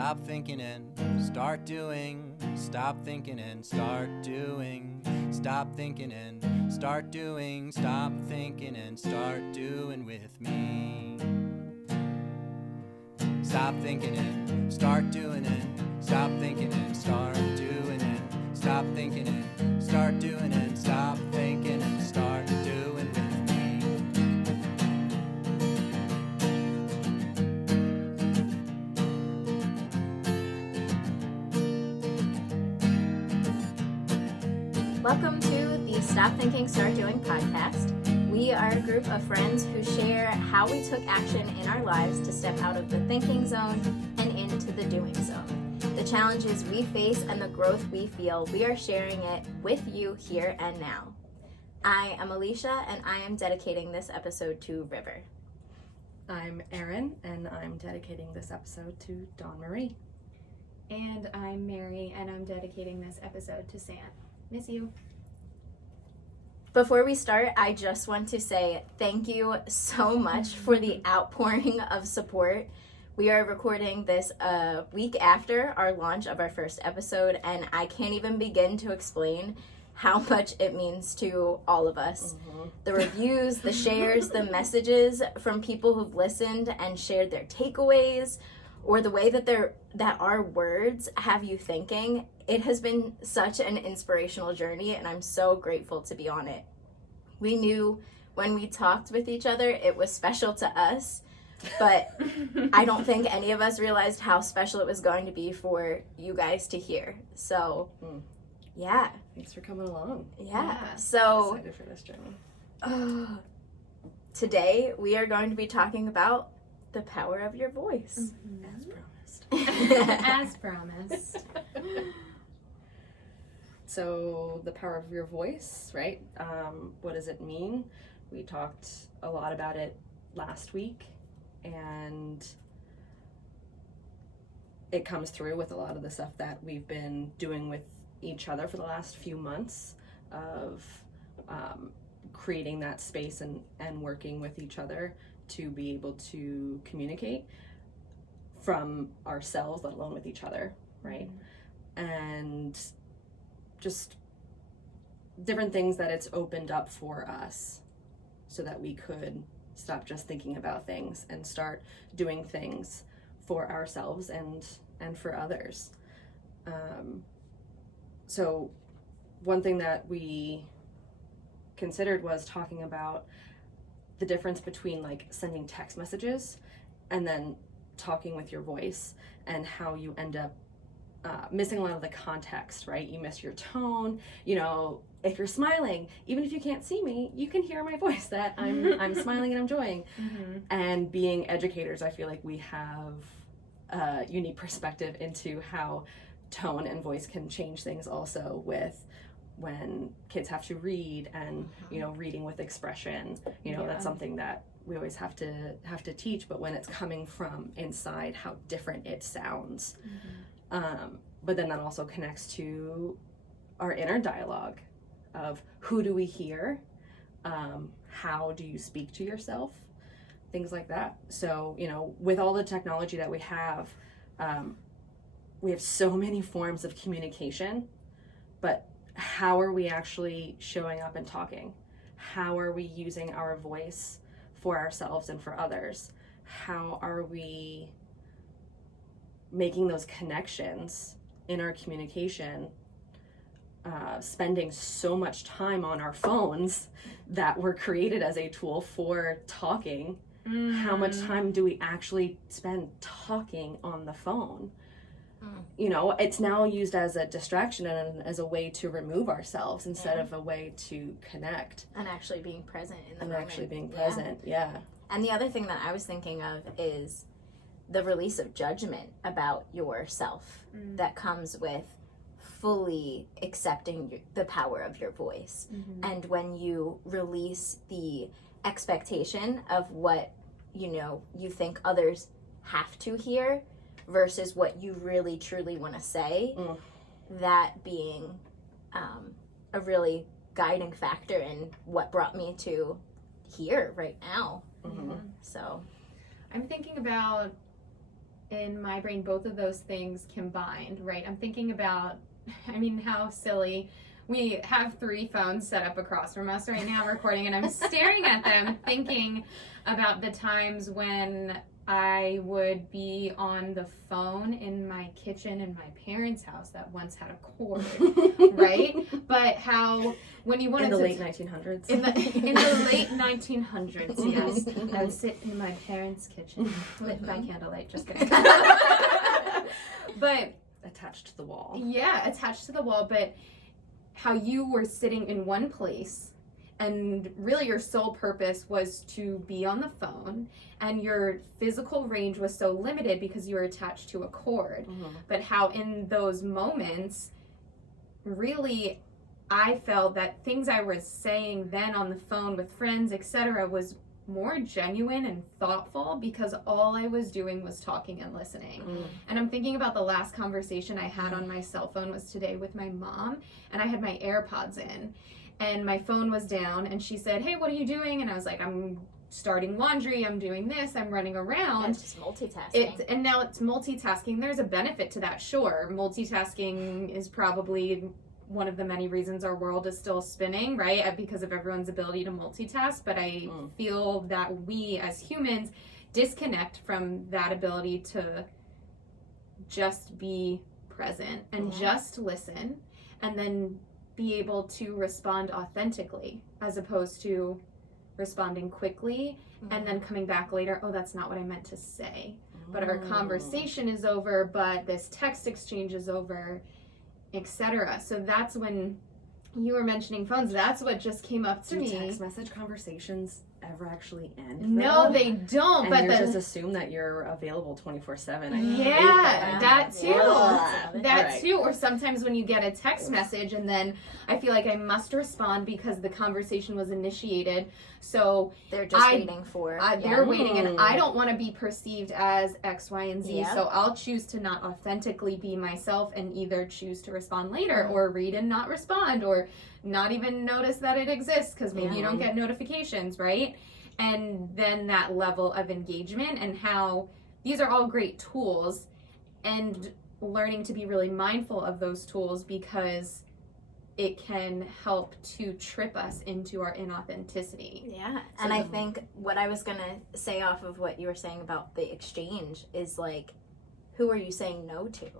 Stop thinking and start doing. Stop thinking and start doing. Stop thinking and start doing. Stop thinking and start doing with me. Stop thinking and start doing it. Stop thinking and start doing it. Stop thinking and start doing it. Stop thinking and start doing with me. Welcome to the Stop Thinking, Start Doing podcast. We are a group of friends who share how we took action in our lives to step out of the thinking zone and into the doing zone. The challenges we face and the growth we feel, we are sharing it with you here and now. I am Alicia, and I am dedicating this episode to River. I'm Erin, and I'm dedicating this episode to Dawn Marie. And I'm Mary, and I'm dedicating this episode to Sam. Miss you. Before we start, I just want to say thank you so much for the outpouring of support. We are recording this a week after our launch of our first episode, and I can't even begin to explain how much it means to all of us. The reviews, the shares, the messages from people who've listened and shared their takeaways, or the way that our words have you thinking. It has been such an inspirational journey, and I'm so grateful to be on it. We knew when we talked with each other, it was special to us, but I don't think any of us realized how special it was going to be for you guys to hear. So, yeah. Thanks for coming along. Yeah. So, Excited for this journey. Today we are going to be talking about the power of your voice. As promised. As promised. So, the power of your voice, right? What does it mean? We talked a lot about it last week, and it comes through with a lot of the stuff that we've been doing with each other for the last few months of creating that space and working with each other to be able to communicate from ourselves, let alone with each other, right? And just different things that it's opened up for us so that we could stop just thinking about things and start doing things for ourselves and for others. So one thing that we considered was talking about the difference between like sending text messages and then talking with your voice, and how you end up missing a lot of the context, right? You miss your tone. You know, if you're smiling, even if you can't see me, you can hear my voice that I'm smiling and I'm enjoying. And being educators, I feel like we have a unique perspective into how tone and voice can change things also with when kids have to read and, you know, reading with expression, you know, that's something that we always have to teach, but when it's coming from inside, how different it sounds. But then that also connects to our inner dialogue of who do we hear? How do you speak to yourself? Things like that. So, you know, with all the technology that we have so many forms of communication, but how are we actually showing up and talking? How are we using our voice for ourselves and for others? How are we making those connections in our communication, spending so much time on our phones that were created as a tool for talking? How much time do we actually spend talking on the phone? You know, it's now used as a distraction and as a way to remove ourselves instead of a way to connect. And actually being present in the And moment. actually being present, yeah. And the other thing that I was thinking of is the release of judgment about yourself that comes with fully accepting the power of your voice. And when you release the expectation of what, you know, you think others have to hear versus what you really truly want to say, that being a really guiding factor in what brought me to here right now. So I'm thinking about in my brain, both of those things combined, right? I'm thinking about, how silly. We have 3 phones set up across from us right now recording, and I'm staring at them thinking about the times when I would be on the phone in my kitchen in my parents' house that once had a cord, right? But how when you wanted in the to late 1900s. in the late 1900s, yes, I would sit in my parents' kitchen lit by candlelight. Just kidding. But attached to the wall. yeah, attached to the wall. But how you were sitting in one place, and really your sole purpose was to be on the phone, and your physical range was so limited because you were attached to a cord. But how in those moments, really, I felt that things I was saying then on the phone with friends, etc., was more genuine and thoughtful because all I was doing was talking and listening. And I'm thinking about the last conversation I had on my cell phone was today with my mom, and I had my AirPods in and my phone was down, and she said, "Hey, what are you doing?" And I was like, "I'm starting laundry, I'm doing this, I'm running around." It's just multitasking. And now it's multitasking. There's a benefit to that, sure. Multitasking is probably one of the many reasons our world is still spinning, right? Because of everyone's ability to multitask. But I feel that we as humans disconnect from that ability to just be present and just listen, and then be able to respond authentically as opposed to responding quickly and then coming back later, "Oh, that's not what I meant to say." But our conversation is over, but this text exchange is over, etc. So that's when you were mentioning phones. That's what just came up to Do me. text message conversations ever actually end? No, though? they don't. And But you then just assume that you're available 24/7. yeah, that too. Yeah. That Right. too. Or sometimes when you get a text message and then I feel like I must respond because the conversation was initiated. So They're just waiting for. they're waiting, and I don't want to be perceived as X, Y, and Z. Yeah. So I'll choose to not authentically be myself and either choose to respond later or read and not respond or not even notice that it exists because maybe you don't get notifications, right? And then that level of engagement and how these are all great tools, and learning to be really mindful of those tools because it can help to trip us into our inauthenticity. Yeah, and I think what I was gonna say off of what you were saying about the exchange is like, who are you saying no to?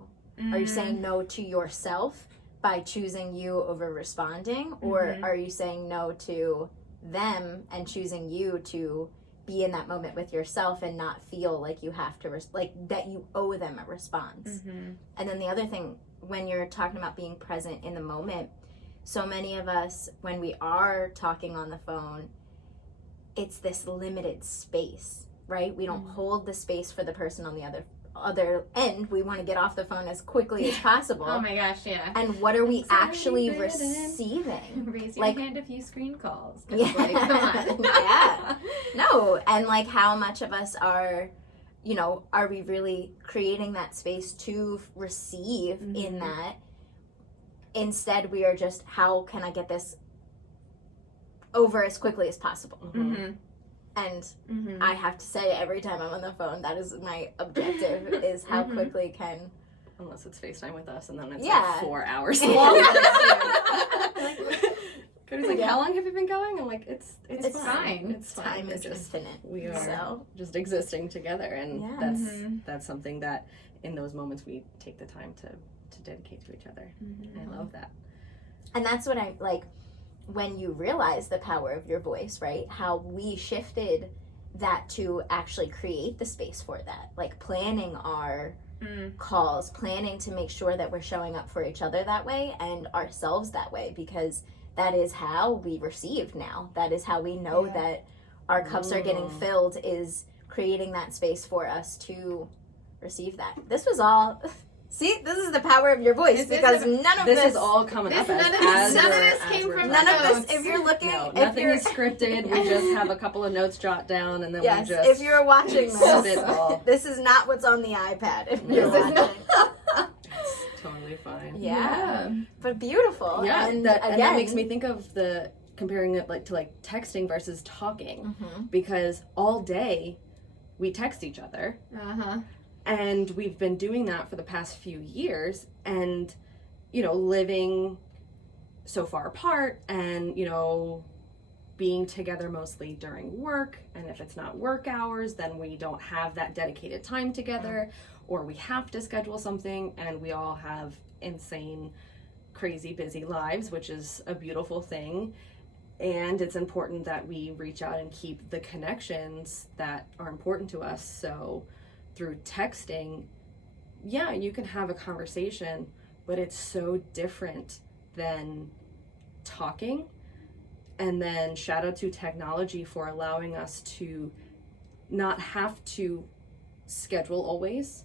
Are you saying no to yourself by choosing you over responding, or are you saying no to them and choosing you to be in that moment with yourself and not feel like you have to like that you owe them a response? And then the other thing, when you're talking about being present in the moment, so many of us, when we are talking on the phone, it's this limited space, right? We don't hold the space for the person on the other end. We want to get off the phone as quickly as possible. Oh my gosh, yeah. And what are we actually Brandon. receiving? Raise your Like- hand if you screen calls. 'Cause, Yeah. like, come on. Yeah. No, and like how much of us are, are we really creating that space to receive in that? Instead, we are just, how can I get this over as quickly as possible? And I have to say, every time I'm on the phone, that is my objective, is how quickly can... Unless it's FaceTime with us, and then it's Yeah. like 4 hours long. Cody's like, "How long have you been going?" I'm like, It's It's fine. It's fine. Time It's is just infinite. we are So, just existing together, and Yeah. that's something that in those moments we take the time to dedicate to each other. And I love that. and that's what I like, when you realize the power of your voice, right? How we shifted that to actually create the space for that. Like planning our calls, planning to make sure that we're showing up for each other that way and ourselves that way, because that is how we receive now. That is how we know that our cups are getting filled, is creating that space for us to receive that. This was all... See, this is the power of your voice, because none of This this is all coming up none of as this came from none of notes. this, if you're looking, No, if nothing you're, is scripted. We just have a couple of notes jot down, and then yes, we just if you're watching spitball. this is not what's on the iPad. If No. you're This is watching, totally fine. yeah, but beautiful. Yeah, and that, again, and that makes me think of the comparing it to texting versus talking, because all day we text each other, And we've been doing that for the past few years, and, you know, living so far apart, and, you know, being together mostly during work, and if it's not work hours, then we don't have that dedicated time together, or we have to schedule something, and we all have insane, crazy busy lives, which is a beautiful thing. And it's important that we reach out and keep the connections that are important to us. So through texting, yeah, you can have a conversation, but it's so different than talking. And then shout out to technology for allowing us to not have to schedule always,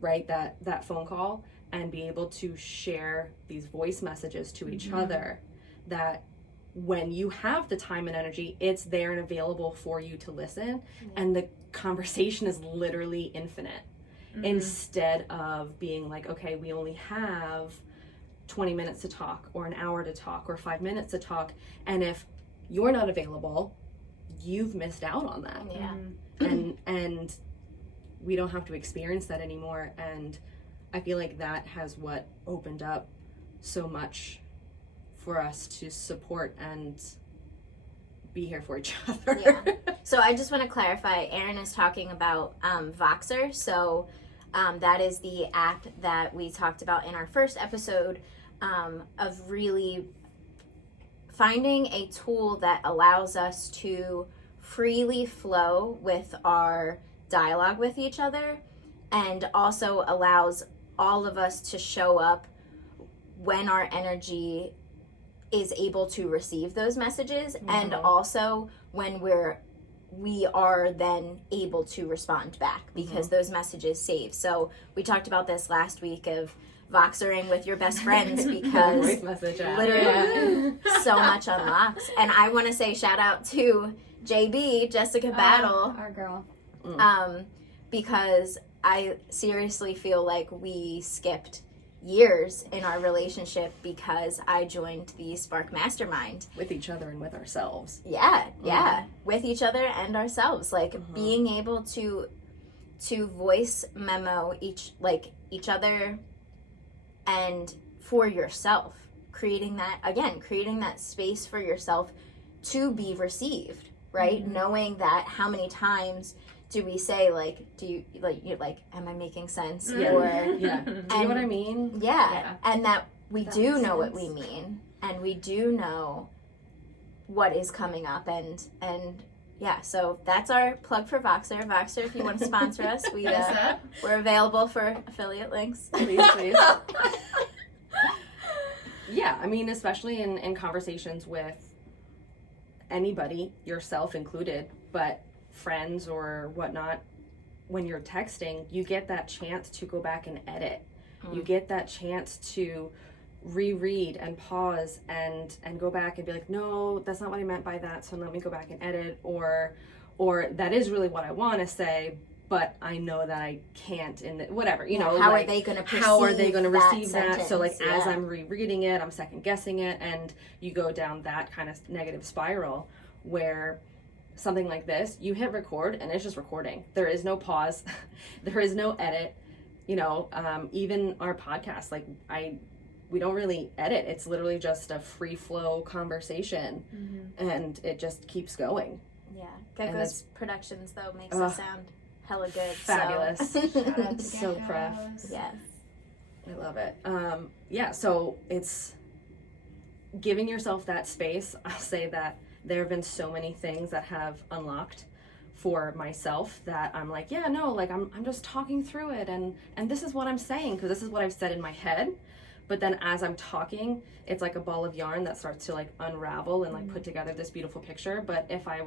right, that phone call, and be able to share these voice messages to each other, that when you have the time and energy, it's there and available for you to listen, and the conversation is literally infinite. Instead of being like, okay, we only have 20 minutes to talk, or an hour to talk, or 5 minutes to talk, and if you're not available, you've missed out on that. And we don't have to experience that anymore. And I feel like that has what opened up so much for us to support and be here for each other. Yeah. So I just want to clarify, Erin is talking about Voxer. So that is the app that we talked about in our first episode, of really finding a tool that allows us to freely flow with our dialogue with each other, and also allows all of us to show up when our energy is able to receive those messages, and also when we are then able to respond back, because those messages save. So we talked about this last week of Voxering with your best friends, because Voice message app. literally so much unlocks. And I want to say shout out to JB, Jessica Battle, Our girl. because I seriously feel like we skipped years in our relationship because I joined the Spark Mastermind. With each other and with ourselves. Yeah, with each other and ourselves. Like being able to voice memo each other, and for yourself, creating that space for yourself to be received, right? Knowing that, how many times do we say, like, do you like am I making sense? Yeah. Or Yeah. Do you know what I mean? yeah, and that we That do makes know what sense. we mean, and we do know what is coming up, and yeah, so that's our plug for Voxer. Voxer, if you want to sponsor us, we're available for affiliate links. Please. Yeah, I mean, especially in conversations with anybody, yourself included, but friends or whatnot, when you're texting, you get that chance to go back and edit. You get that chance to reread and pause and go back and be like, no, that's not what I meant by that, so let me go back and edit, or that is really what I want to say, but I know that I can't, and whatever, you know, how like, are they going to perceive how are they going to receive sentence? that? So like, as Yeah. I'm rereading it, I'm second guessing it, and you go down that kind of negative spiral where something like this, you hit record and it's just recording. There is no pause. There is no edit. You know, even our podcast, like we don't really edit. It's literally just a free flow conversson, and it just keeps going. Yeah, And Gecko's Productions though makes Ugh. it sound hella good. Fabulous. So. Shout out to So Geckos. proud. Yes. I love it. Yeah, so it's giving yourself that space. I'll say that there have been so many things that have unlocked for myself that I'm like, yeah, no, like I'm just talking through it, and this is what I'm saying, because this is what I've said in my head. But then as I'm talking, it's like a ball of yarn that starts to like unravel and like put together this beautiful picture. But if I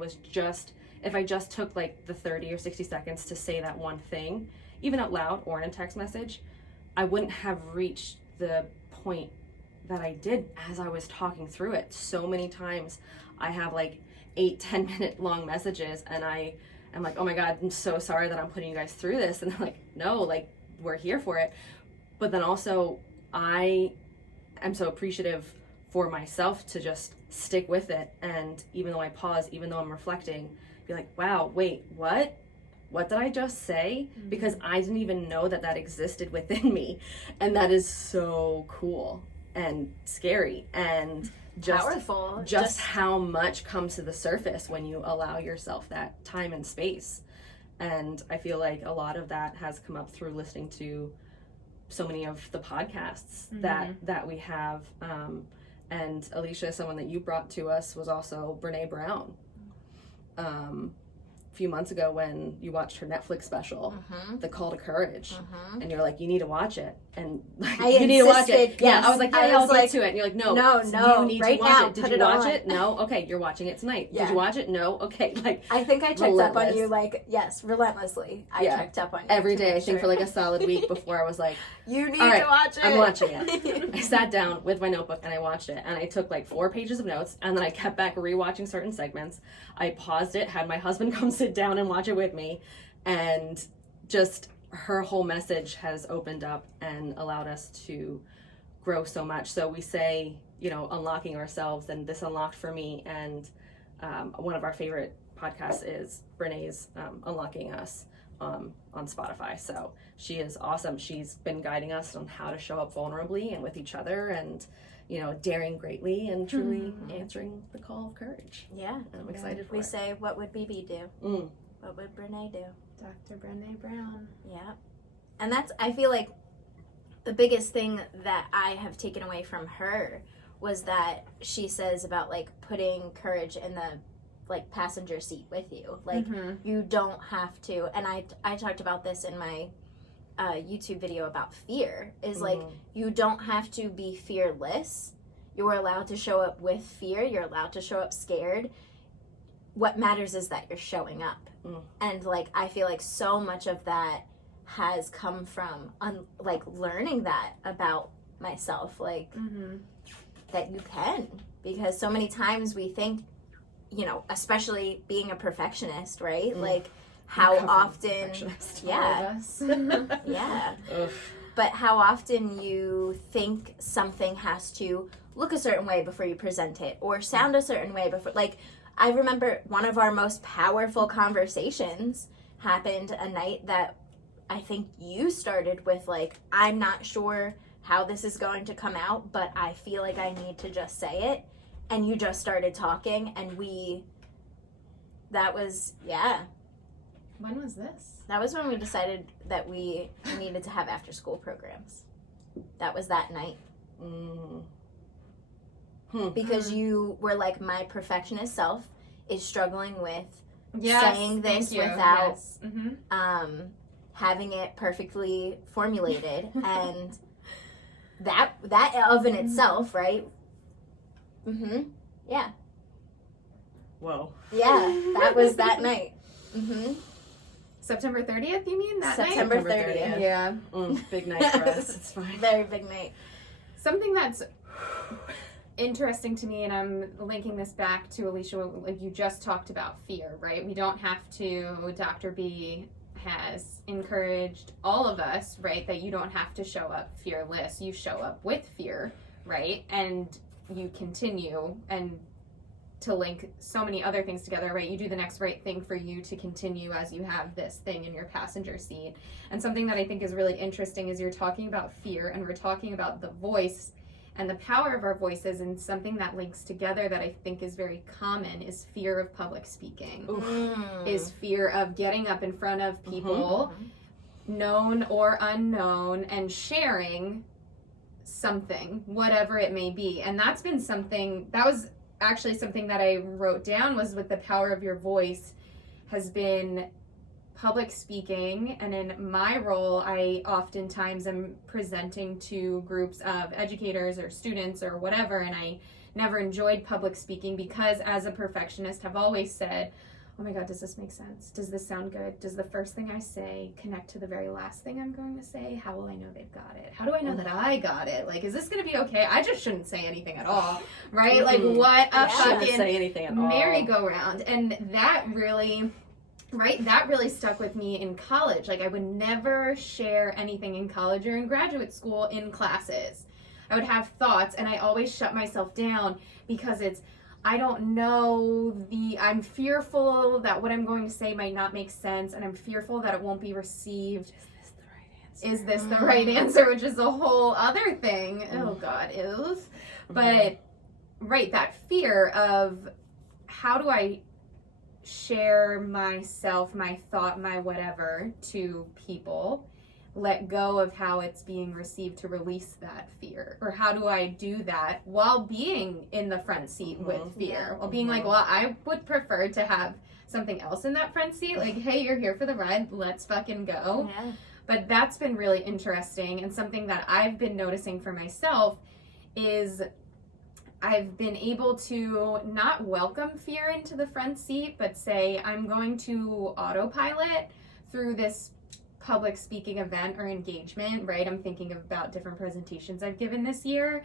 just took like the 30 or 60 seconds to say that one thing, even out loud or in a text message, I wouldn't have reached the point that I did as I was talking through it. So many times I have like 8-10 minute long messages, and I'm like, oh my God, I'm so sorry that I'm putting you guys through this. And they're like, no, like we're here for it. But then also I am so appreciative for myself to just stick with it. And even though I pause, even though I'm reflecting, be like, wow, wait, what? what did I just say? Mm-hmm. Because I didn't even know that that existed within me. And that is so cool and scary and Powerful. just how much comes to the surface when you allow yourself that time and space. And I feel like a lot of that has come up through listening to so many of the podcasts that we have. And Alicia, someone that you brought to us, was also Brene Brown. A few months ago when you watched her Netflix special, The Call to Courage, and you're like, you need to watch it. And like, you need to watch it. Yeah, I was like, yeah, I'll get to it. And you're like, no, you need right to watch now, it. Did put you it watch on. it? No? Okay, you're watching it tonight. Yeah. Did you watch it? No? Okay. Like, I think I checked up on relentless. you, like, yes, relentlessly. I checked up on you. Every to day, make I think sure. for like a solid week before I was like, You need all right, to watch it. I'm watching it. I sat down with my notebook and I watched it, and I took like 4 pages of notes, and then I kept back rewatching certain segments. I paused it, had my husband come sit down and watch it with me, and just her whole message has opened up and allowed us to grow so much. So we say, you know, unlocking ourselves, and this unlocked for me. And one of our favorite podcasts is Brene's Unlocking Us on Spotify. So she is awesome. She's been guiding us on how to show up vulnerably and with each other, and, you know, daring greatly and truly answering the call of courage. Yeah. And I'm excited for We it. say, what would BB do? Mm. What would Brene do? Dr. Brene Brown. Yeah. And that's, I feel like, the biggest thing that I have taken away from her was that she says about, like, putting courage in the, like, passenger seat with you. Like, you don't have to, and I talked about this in my YouTube video about fear, is like, you don't have to be fearless. You're allowed to show up with fear. You're allowed to show up scared. What matters is that you're showing up. And, like, I feel like so much of that has come from, like, learning that about myself. Like, that you can. Because so many times we think, you know, especially being a perfectionist, right? Like, how often... Yeah. Yeah. Ugh. But how often you think something has to look a certain way before you present it, or sound a certain way before, like, I remember one of our most powerful conversations happened a night that I think you started with, like, I'm not sure how this is going to come out, but I feel like I need to just say it. And you just started talking, and that was, yeah. When was this? That was when we decided that we needed to have after school programs. That was that night. Because you were like, my perfectionist self is struggling with saying this without having it perfectly formulated. And that of in itself, right? Yeah. Whoa. Yeah, that was that night. September 30th, you mean? That September September 30th. night? Yeah. Big night for us. It's fine. Very big night. Something that's interesting to me, and I'm linking this back to Alicia, like you just talked about fear, right? We don't have to, Dr. B has encouraged all of us, right, that you don't have to show up fearless. You show up with fear, right? And you continue, and to link so many other things together, right? You do the next right thing for you to continue as you have this thing in your passenger seat. And something that I think is really interesting is you're talking about fear, and we're talking about the voice and the power of our voices, and something that links together that I think is very common is fear of public speaking. Is fear of getting up in front of people, known or unknown, and sharing something, whatever it may be. And that's been something, that was actually something that I wrote down, was with the power of your voice, has been public speaking. And in my role, I oftentimes am presenting to groups of educators or students or whatever, and I never enjoyed public speaking because, as a perfectionist, I've always said, oh my God, does this make sense? Does this sound good? Does the first thing I say connect to the very last thing I'm going to say? How will I know they've got it? How do I know that I got it? Like, is this going to be okay? I just shouldn't say anything at all, right? Like, what a Shouldn't fucking say anything at all. merry-go-round. And that really, right, that really stuck with me in college. Like, I would never share anything in college or in graduate school in classes. I would have thoughts, and I always shut myself down because I don't know, I'm fearful that what I'm going to say might not make sense, and I'm fearful that it won't be received. Is this the right answer? Which is a whole other thing. Oh God, is. But, right, that fear of how do I share myself, my thought, my whatever to people, let go of how it's being received to release that fear? Or how do I do that while being in the front seat with fear? While being like, well, I would prefer to have something else in that front seat. Like, hey, you're here for the ride. Let's fucking go. Yeah. But that's been really interesting, and something that I've been noticing for myself is I've been able to not welcome fear into the front seat, but say I'm going to autopilot through this public speaking event or engagement, right? I'm thinking about different presentations I've given this year,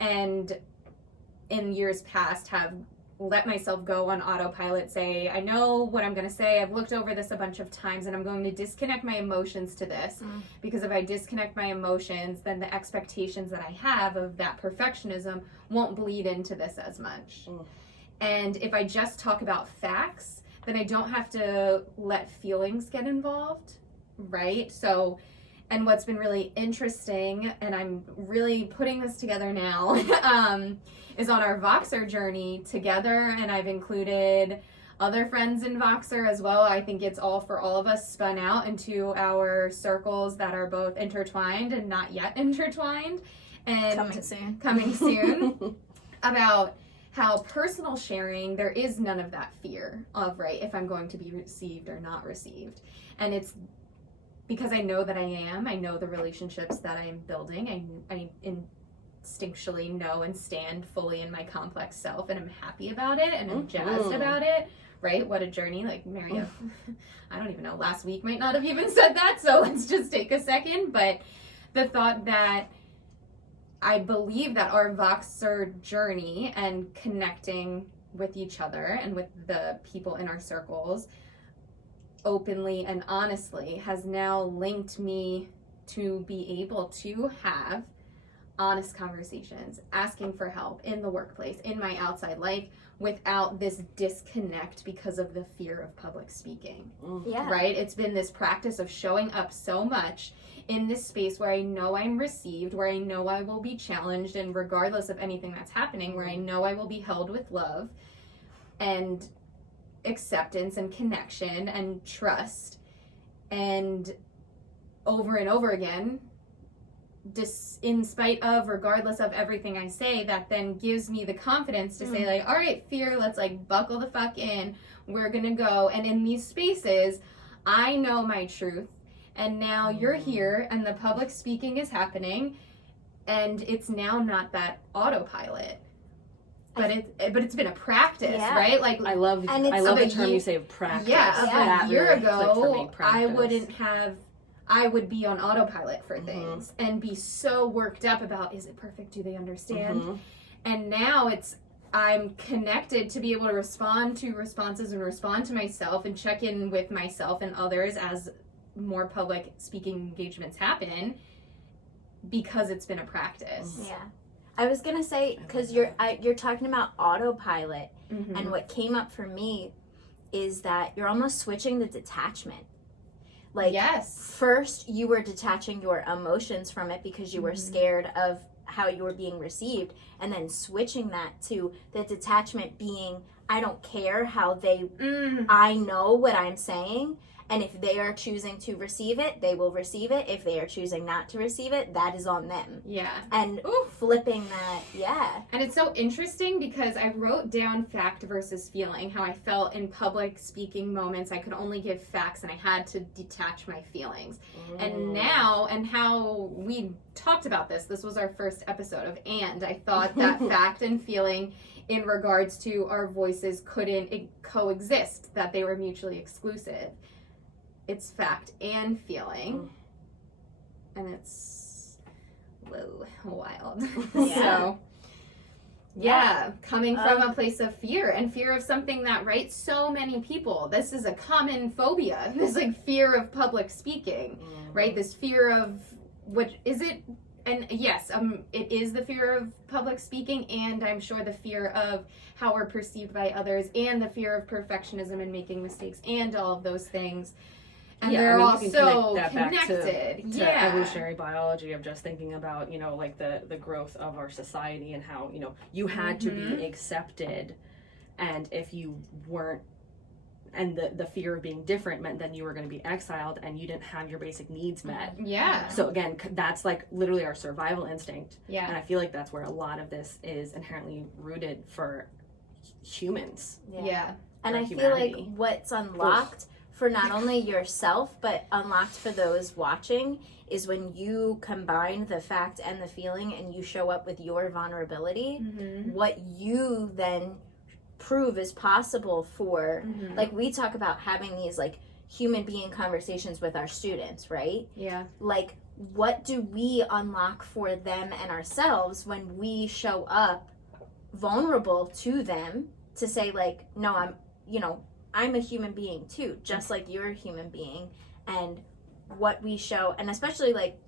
and in years past have let myself go on autopilot, say, I know what I'm going to say, I've looked over this a bunch of times, and I'm going to disconnect my emotions to this, because if I disconnect my emotions, then the expectations that I have of that perfectionism won't bleed into this as much. And if I just talk about facts, then I don't have to let feelings get involved, right? So, and what's been really interesting, and I'm really putting this together now, is on our Voxer journey together, and I've included other friends in Voxer as well. I think it's all for all of us spun out into our circles that are both intertwined and not yet intertwined. And coming soon. About how personal sharing, there is none of that fear of, right, if I'm going to be received or not received. And it's because I know that I know the relationships that I'm building. I instinctually know and stand fully in my complex self, and I'm happy about it, and I'm jazzed about it, right? What a journey. Like Mary, I don't even know, last week might not have even said that, so let's just take a second. But the thought that I believe that our Voxer journey and connecting with each other and with the people in our circles openly and honestly has now linked me to be able to have honest conversations, asking for help in the workplace, in my outside life, without this disconnect because of the fear of public speaking. Yeah. Right? It's been this practice of showing up so much in this space where I know I'm received, where I know I will be challenged, and regardless of anything that's happening, where I know I will be held with love and acceptance and connection and trust. And over again, in spite of, regardless of everything I say, that then gives me the confidence to say, like, all right, fear, let's like buckle the fuck in, we're gonna go. And in these spaces, I know my truth, and now you're here and the public speaking is happening, and it's now not that autopilot, but it's been a practice, right? Like, I love the term you say of practice. Yeah, a year really ago, I would be on autopilot for things and be so worked up about, is it perfect? Do they understand? And now I'm connected to be able to respond to responses and respond to myself and check in with myself and others as more public speaking engagements happen, because it's been a practice. Yeah. I was gonna say, because you're talking about autopilot, and what came up for me is that you're almost switching the detachment. Like, yes, first you were detaching your emotions from it because you were scared of how you were being received, and then switching that to the detachment being, I don't care how I know what I'm saying, and if they are choosing to receive it, they will receive it. If they are choosing not to receive it, that is on them. Yeah. And flipping that, yeah. And it's so interesting because I wrote down fact versus feeling, how I felt in public speaking moments. I could only give facts and I had to detach my feelings. And now, and how we talked about this was our first episode of And. I thought that fact and feeling in regards to our voices couldn't coexist, that they were mutually exclusive. It's fact and feeling, and it's wild. So, coming from a place of fear, and fear of something that, right, so many people, this is a common phobia, this like fear of public speaking, right? This fear of, what is it? And yes, it is the fear of public speaking, and I'm sure the fear of how we're perceived by others, and the fear of perfectionism and making mistakes, and all of those things. And they're all so connected. To evolutionary biology of just thinking about, you know, like the growth of our society and how, you know, you had to be accepted, and if you weren't, and the fear of being different meant then you were going to be exiled and you didn't have your basic needs met. Yeah. So again, that's like literally our survival instinct. Yeah. And I feel like that's where a lot of this is inherently rooted for humans. Yeah. And for I feel humanity. like what's unlocked for not only yourself, but unlocked for those watching, is when you combine the fact and the feeling and you show up with your vulnerability, what you then prove is possible for, like we talk about having these like human being conversations with our students, right? Yeah. Like, what do we unlock for them and ourselves when we show up vulnerable to them to say like, no, I'm a human being too, just like you're a human being. And what we show, and especially like,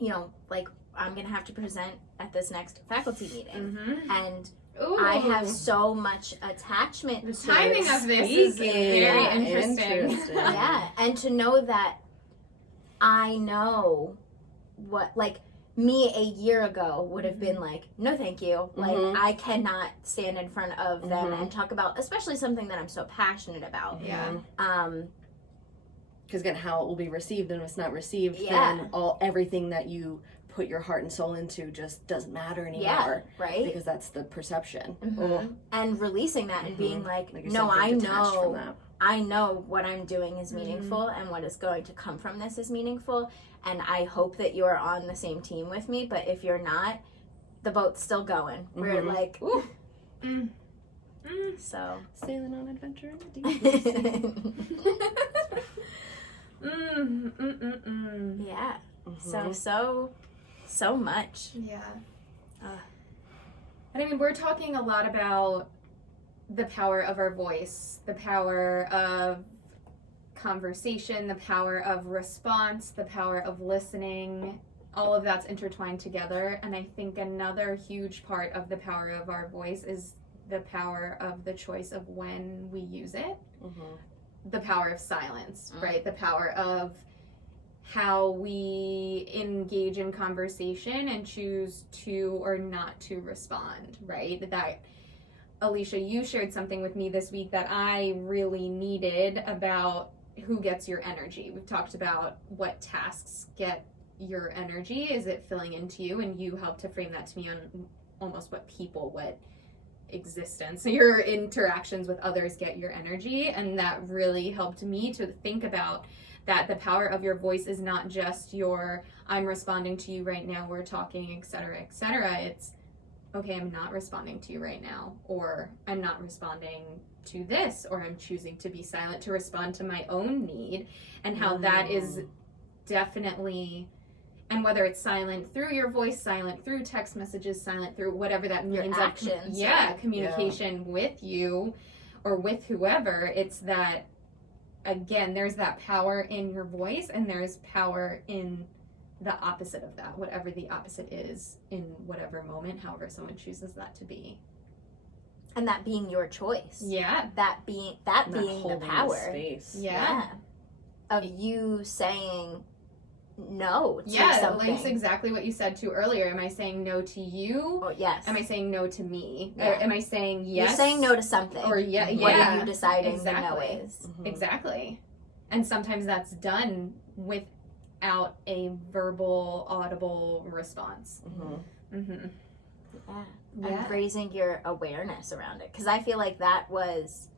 you know, like I'm gonna have to present at this next faculty meeting, and I have so much attachment. The to timing of this is very Yeah, interesting. Yeah, and to know that I know what, like, me a year ago would have been like, no thank you, like I cannot stand in front of them and talk about especially something that I'm so passionate about. Because again, how it will be received, and if it's not received, Yeah. then everything that you put your heart and soul into just doesn't matter anymore. Yeah, right. Because that's the perception. And releasing that and being like, Like you no, said, I get detached from know, that. I know what I'm doing is meaningful and what is going to come from this is meaningful, and I hope that you're on the same team with me, but if you're not, the boat's still going. We're like, so. Sailing on adventure in the deep. Yeah. So much. Yeah. And I mean, we're talking a lot about the power of our voice, the power of conversation, the power of response, the power of listening. All of that's intertwined together. And I think another huge part of the power of our voice is the power of the choice of when we use it. The power of silence, right? The power of how we engage in conversation and choose to or not to respond, right? That, Alicia, you shared something with me this week that I really needed about who gets your energy. We've talked about what tasks get your energy. Is it filling into you? And you helped to frame that to me on almost what existence, your interactions with others get your energy. And that really helped me to think about that the power of your voice is not just your, I'm responding to you right now, we're talking, etc., etc. It's, okay, I'm not responding to you right now, or I'm not responding to this, or I'm choosing to be silent to respond to my own need, and how that is definitely, and whether it's silent through your voice, silent through text messages, silent through whatever that means, Your actions. Communication with you or with whoever, it's that, again, there's that power in your voice, and there's power in the opposite of that, whatever the opposite is in whatever moment, however someone chooses that to be. And that being your choice. Yeah. That being the power. Space. Yeah. Of you saying no to Yeah, something. like it's exactly what you said too earlier. Am I saying no to you? Oh, yes. Am I saying no to me? Yeah. Or am I saying yes? You're saying no to something. Or yeah, What yeah. are you deciding Exactly. the no is? Exactly. And sometimes that's done without a verbal, audible response. Yeah. Yeah. And raising your awareness around it. Because I feel like that was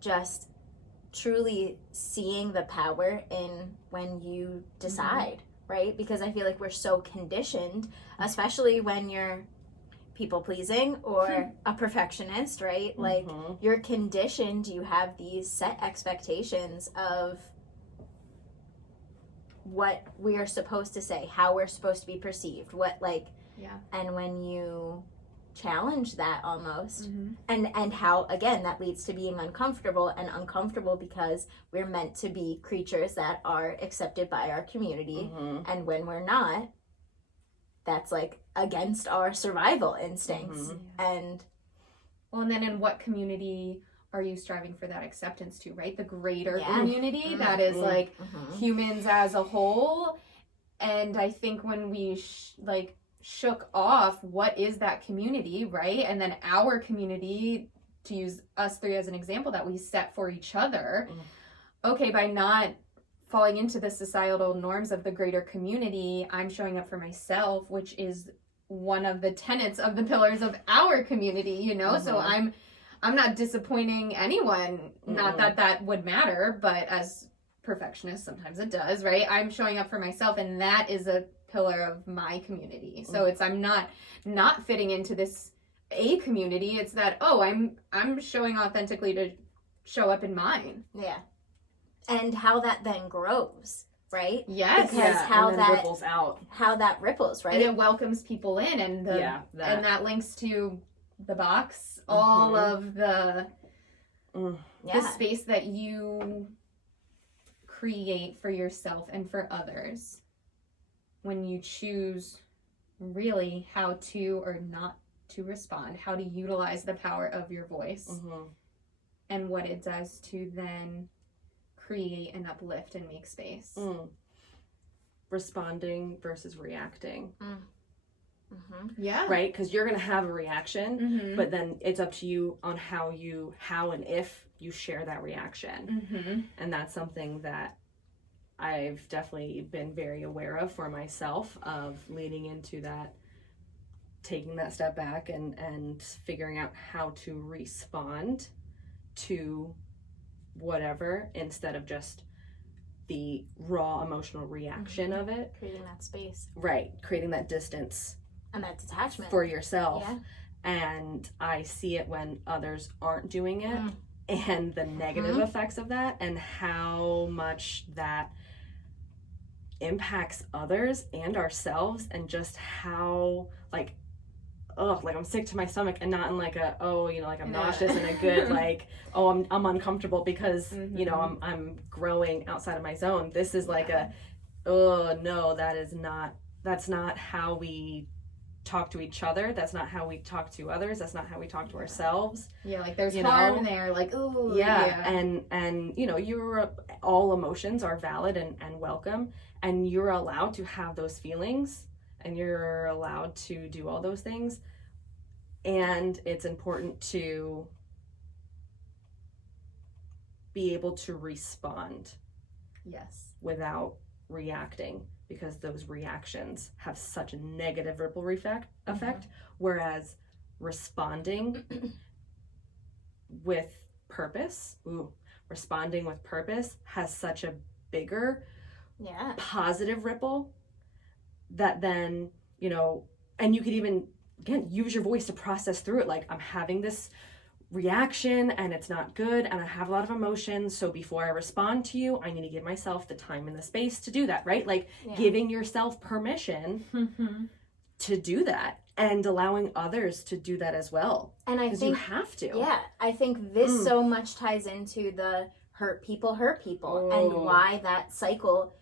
just truly seeing the power in when you decide, right? Because I feel like we're so conditioned, especially when you're people pleasing or a perfectionist, right? Like you're conditioned, you have these set expectations of what we are supposed to say, how we're supposed to be perceived, what like, and when you challenge that almost, and how again that leads to being uncomfortable because we're meant to be creatures that are accepted by our community, and when we're not, that's like against our survival instincts. And Well, and then in what community are you striving for that acceptance to, right? The greater Yeah. community that is like Mhm. humans as a whole. And I think when we shook off what is that community, right? And then our community, to use us three as an example that we set for each other. Okay, by not falling into the societal norms of the greater community, I'm showing up for myself, which is one of the tenets of the pillars of our community, you know? So I'm not disappointing anyone. Not that that would matter, but as perfectionists, sometimes it does, right? I'm showing up for myself, and that is a pillar of my community. So it's I'm not fitting into this a community. It's that I'm showing authentically to show up in mine. Yeah. And how that then grows, right? Yes. Because how and then that ripples out. how that ripples, right? And it welcomes people in, and That. and that links to the box, all of the space that you create for yourself and for others when you choose really how to or not to respond, how to utilize the power of your voice and what it does to then create and uplift and make space. Responding versus reacting. Yeah. Right? Because you're going to have a reaction, but then it's up to you on how and if you share that reaction. And that's something that I've definitely been very aware of for myself, of leaning into that, taking that step back and figuring out how to respond to whatever instead of just the raw emotional reaction of it. Creating that space. Right. Creating that distance And that detachment. for yourself. Yeah. And I see it when others aren't doing it and the negative effects of that and how much that impacts others and ourselves, and just how like I'm sick to my stomach, and not in like a I'm nauseous and a good like I'm uncomfortable because I'm growing outside of my zone. This is like no, that's not how we talk to each other. That's not how we talk to others. That's not how we talk to ourselves. Yeah, like there's harm there, like ooh. And all emotions are valid and welcome, and you're allowed to have those feelings, and you're allowed to do all those things. And it's important to be able to respond without reacting, because those reactions have such a negative ripple effect, whereas responding with purpose has such a bigger positive ripple that then, and you could even, again, use your voice to process through it. Like, I'm having this reaction and it's not good and I have a lot of emotions, so before I respond to you, I need to give myself the time and the space to do that, right? Like giving yourself permission to do that and allowing others to do that as well. And I think you have to. Yeah, I think this so much ties into the hurt people and why that cycle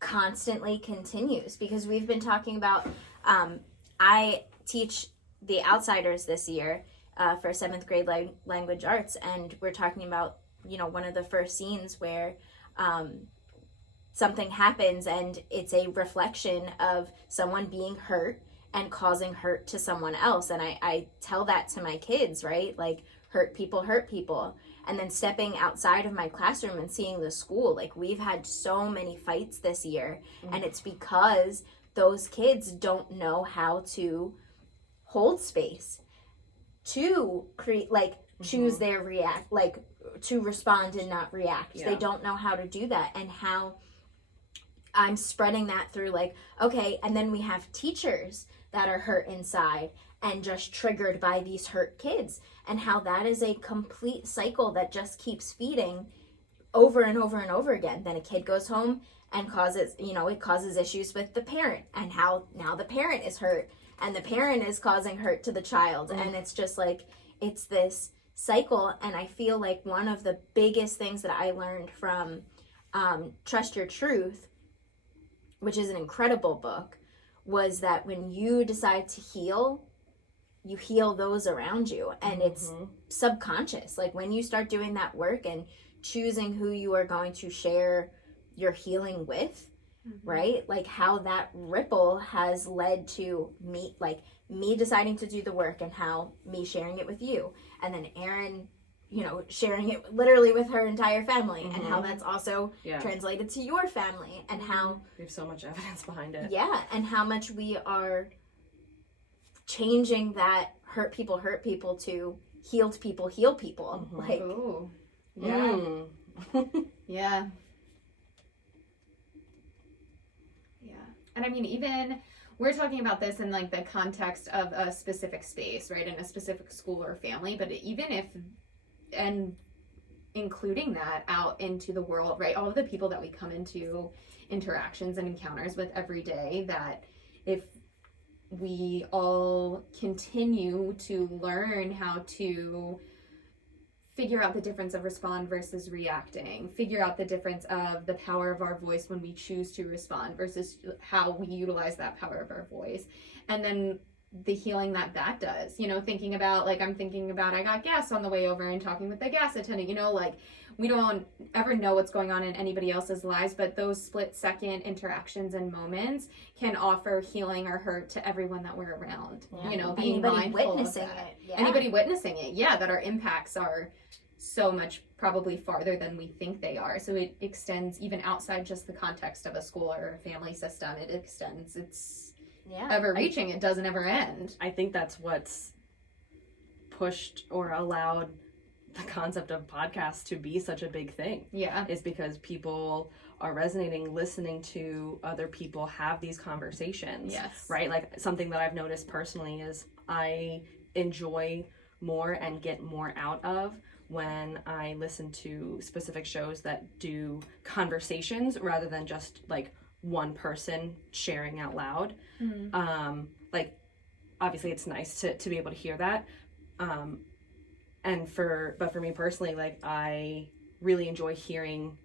constantly continues, because we've been talking about I teach the Outsiders this year for 7th grade language arts, and we're talking about one of the first scenes where something happens and it's a reflection of someone being hurt and causing hurt to someone else. And I tell that to my kids, right? Like, hurt people. And then stepping outside of my classroom and seeing the school, like, we've had so many fights this year, and it's because those kids don't know how to hold space to create, like, choose their react, like, to respond and not react. They don't know how to do that, and how I'm spreading that through, like, okay, and then we have teachers that are hurt inside and just triggered by these hurt kids, and how that is a complete cycle that just keeps feeding over and over and over again. Then a kid goes home and causes issues with the parent, and how now the parent is hurt and the parent is causing hurt to the child. And it's just like, it's this cycle. And I feel like one of the biggest things that I learned from Trust Your Truth, which is an incredible book, was that when you decide to heal, you heal those around you, and it's subconscious. Like when you start doing that work and choosing who you are going to share your healing with, right? Like how that ripple has led to me, like me deciding to do the work, and how me sharing it with you, and then Erin, you know, sharing it literally with her entire family, and how that's also translated to your family, and how we have so much evidence behind it. Yeah, and how much we are changing that hurt people to healed people heal people. Like, ooh, yeah, yeah. And I mean, even we're talking about this in like the context of a specific space, right, in a specific school or family, but even if, and including that out into the world, right, all of the people that we come into interactions and encounters with every day, that if we all continue to learn how to figure out the difference of respond versus reacting, figure out the difference of the power of our voice when we choose to respond versus how we utilize that power of our voice, and then the healing that does, you know, thinking about, like, I'm thinking about, I got gas on the way over and talking with the gas attendant, you know, like, we don't ever know what's going on in anybody else's lives, but those split second interactions and moments can offer healing or hurt to everyone that we're around. You know, being anybody mindful witnessing of that. it. Anybody witnessing it, that our impacts are so much probably farther than we think they are. So it extends even outside just the context of a school or a family system. It extends. It's ever reaching. It doesn't ever end. I think that's what's pushed or allowed the concept of podcasts to be such a big thing. Is because people are resonating, listening to other people have these conversations. Right? Like, something that I've noticed personally is I enjoy more and get more out of when I listen to specific shows that do conversations rather than just like one person sharing out loud. Like, obviously it's nice to be able to hear that. But for me personally, like, I really enjoy hearing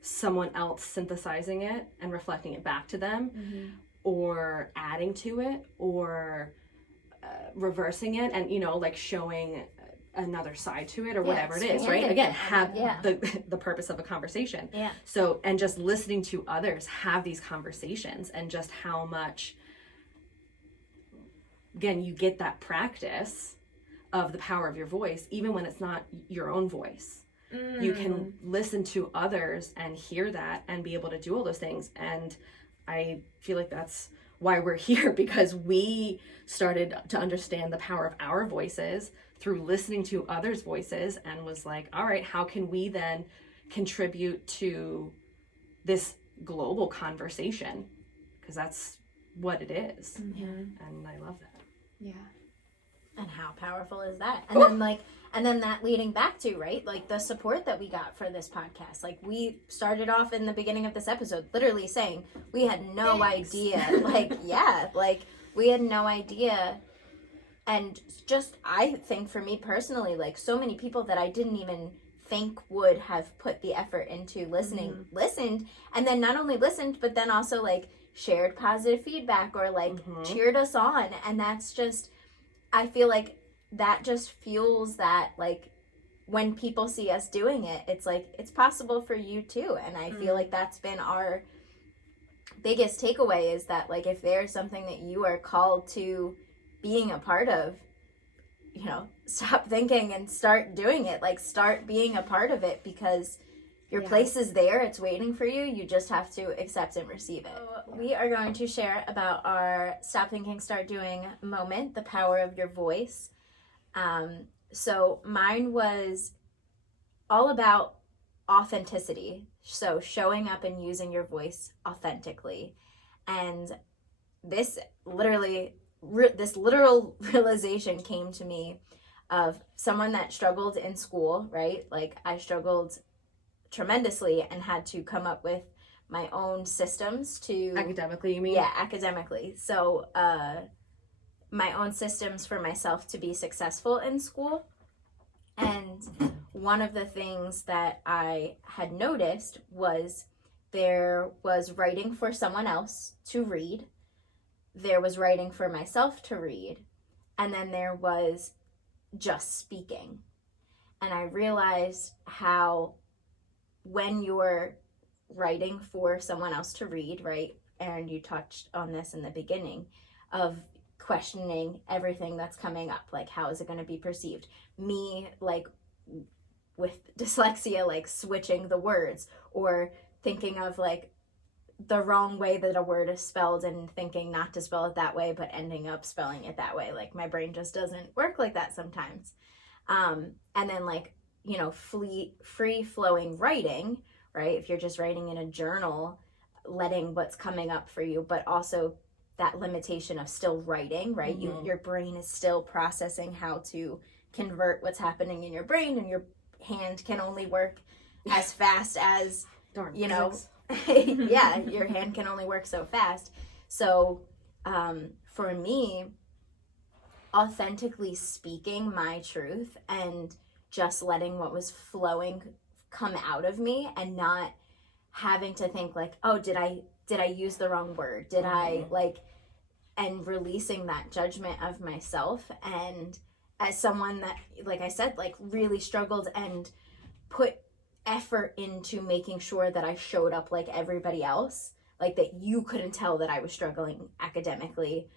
someone else synthesizing it and reflecting it back to them, or adding to it, or reversing it, and, you know, like showing another side to it, or whatever it is, right? Again, have the purpose of a conversation. So, and just listening to others have these conversations, and just how much, again, you get that practice of the power of your voice, even when it's not your own voice. You can listen to others and hear that and be able to do all those things. And I feel like that's why we're here, because we started to understand the power of our voices through listening to others' voices, and was like, all right, how can we then contribute to this global conversation? Because that's what it is. And I love that. And how powerful is that? And then that leading back to, right, like the support that we got for this podcast. Like, we started off in the beginning of this episode literally saying we had no idea. Like, we had no idea. And just, I think for me personally, like, so many people that I didn't even think would have put the effort into listening, listened, and then not only listened, but then also like shared positive feedback, or like cheered us on. And that's just, I feel like that just fuels that, like, when people see us doing it, it's like, it's possible for you too. And I feel like that's been our biggest takeaway, is that, like, if there's something that you are called to being a part of, you know, stop thinking and start doing it. Like, start being a part of it, because your place is there. It's waiting for you. You just have to accept and receive it. So we are going to share about our Stop Thinking, Start Doing moment, the power of your voice. So mine was all about authenticity. So showing up and using your voice authentically. And this literal realization came to me of someone that struggled in school, right? Like, I struggled tremendously and had to come up with my own systems to... Academically, you mean? Yeah, academically. So, my own systems for myself to be successful in school. And one of the things that I had noticed was there was writing for someone else to read, there was writing for myself to read, and then there was just speaking. And I realized how when you're writing for someone else to read, right? Aaron, you touched on this in the beginning of questioning everything that's coming up. Like, how is it going to be perceived? Me, like, with dyslexia, like switching the words or thinking of like the wrong way that a word is spelled and thinking not to spell it that way, but ending up spelling it that way. Like, my brain just doesn't work like that sometimes. And then, like, you know, free flowing writing, right? If you're just writing in a journal, letting what's coming up for you, but also that limitation of still writing, right? Mm-hmm. Your brain is still processing how to convert what's happening in your brain, and your hand can only work as fast as, Darn, you know, physics. yeah, your hand can only work so fast. So for me, authentically speaking my truth and just letting what was flowing come out of me, and not having to think like, oh, did I use the wrong word? Did I like, and releasing that judgment of myself. And as someone that, like I said, like really struggled and put effort into making sure that I showed up like everybody else, like that you couldn't tell that I was struggling academically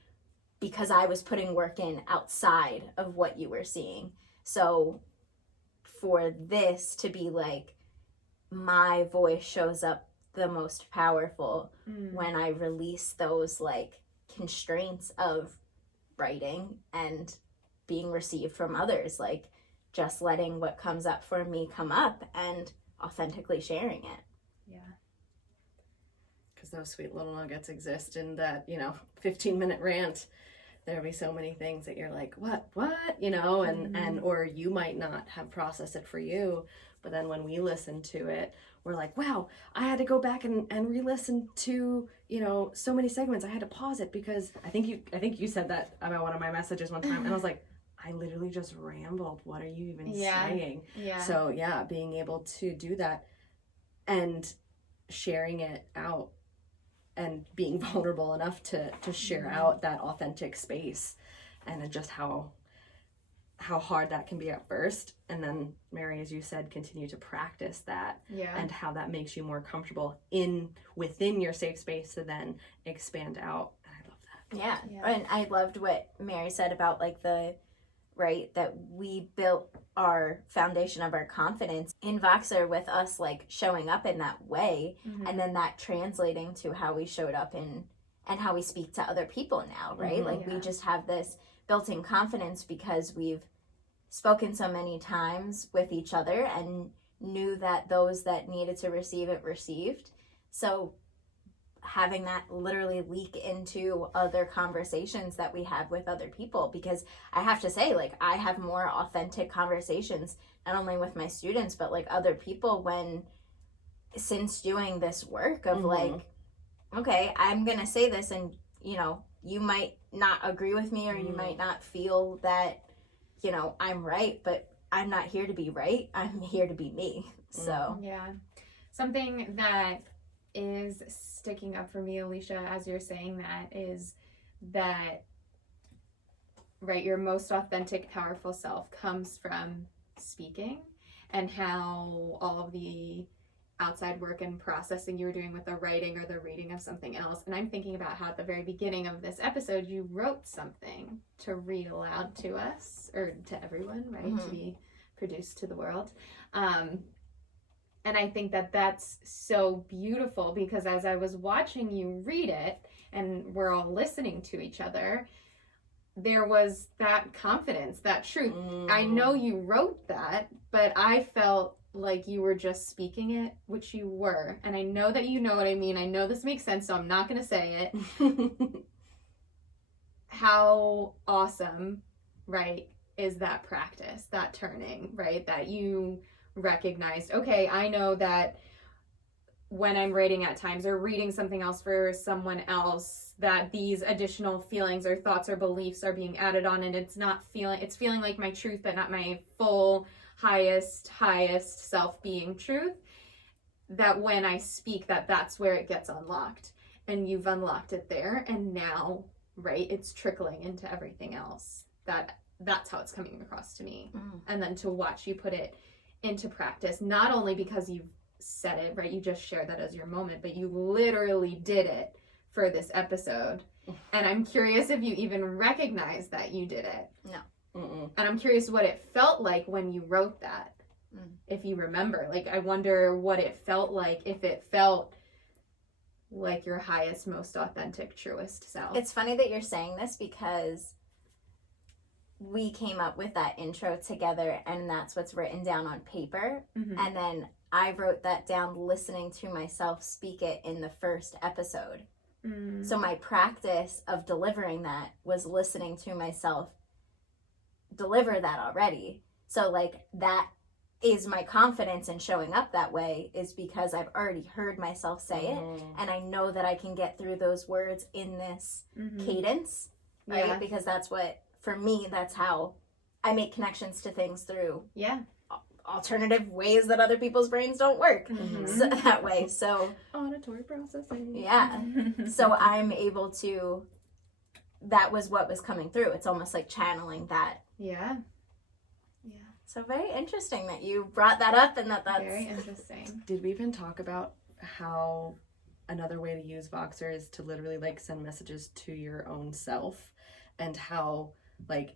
because I was putting work in outside of what you were seeing. So for this to be like, my voice shows up the most powerful when I release those like constraints of writing and being received from others, like just letting what comes up for me come up and authentically sharing it. Yeah. Because those sweet little nuggets exist in that, you know, 15-minute rant. There'll be so many things that you're like, what, you know, and or you might not have processed it for you, but then when we listen to it, we're like, wow, I had to go back and re-listen to, you know, so many segments. I had to pause it because I think you said that about one of my messages one time, and I was like, I literally just rambled. What are you even saying? Yeah. So yeah, being able to do that and sharing it out and being vulnerable enough to share out that authentic space, and then just how hard that can be at first, and then Mary, as you said, continue to practice that, and how that makes you more comfortable within your safe space to then expand out. And I love that. Yeah. And I loved what Mary said about like that we built our foundation of our confidence in Voxer with us like showing up in that way, and then that translating to how we showed up and how we speak to other people now, right? We just have this built-in confidence because we've spoken so many times with each other and knew that those that needed to receive it received. So having that literally leak into other conversations that we have with other people, because I have to say, like, I have more authentic conversations not only with my students but like other people since doing this work of like, okay, I'm gonna say this, and you know, you might not agree with me, or you might not feel that, you know, I'm right, but I'm not here to be right. I'm here to be me. So yeah, something that is sticking up for me, Alicia, as you're saying that, is that, right, your most authentic, powerful self comes from speaking, and how all of the outside work and processing you were doing with the writing or the reading of something else. And I'm thinking about how at the very beginning of this episode you wrote something to read aloud to us, or to everyone, right, to be produced to the world. And I think that that's so beautiful, because as I was watching you read it and we're all listening to each other, there was that confidence, that truth. I know you wrote that, but I felt like you were just speaking it, which you were. And I know that you know what I mean. I know this makes sense, so I'm not going to say it. How awesome, right, is that practice, that turning, right? That you recognized, okay, I know that when I'm writing at times or reading something else for someone else, that these additional feelings or thoughts or beliefs are being added on, and it's feeling like my truth, but not my full highest self being truth. That when I speak, that's where it gets unlocked, and you've unlocked it there, and now right? It's trickling into everything else. That's how it's coming across to me. Mm. And then to watch you put it into practice, not only because you've said it, right? You just shared that as your moment, but you literally did it for this episode. And I'm curious if you even recognize that you did it. No. Mm-mm. And I'm curious what it felt like when you wrote that. Mm. If you remember. Like, I wonder what it felt like, if it felt like your highest, most authentic, truest self. It's funny that you're saying this because we came up with that intro together, and that's what's written down on paper. Mhm. And then I wrote that down listening to myself speak it in the first episode. Mm. So my practice of delivering that was listening to myself deliver that already. So like that is my confidence in showing up that way, is because I've already heard myself say it, Mm. and I know that I can get through those words in this Mhm. cadence, right? Yeah. Because that's what, for me, that's how I make connections to things, through Yeah. alternative ways that other people's brains don't work Mhm. so, that way. So Auditory processing. yeah, so I'm able to, that was what was coming through. It's almost like channeling that. Yeah. Yeah. So very interesting that you brought that up, and that's Very interesting. Did we even talk about how another way to use Voxer is to literally like send messages to your own self, and how like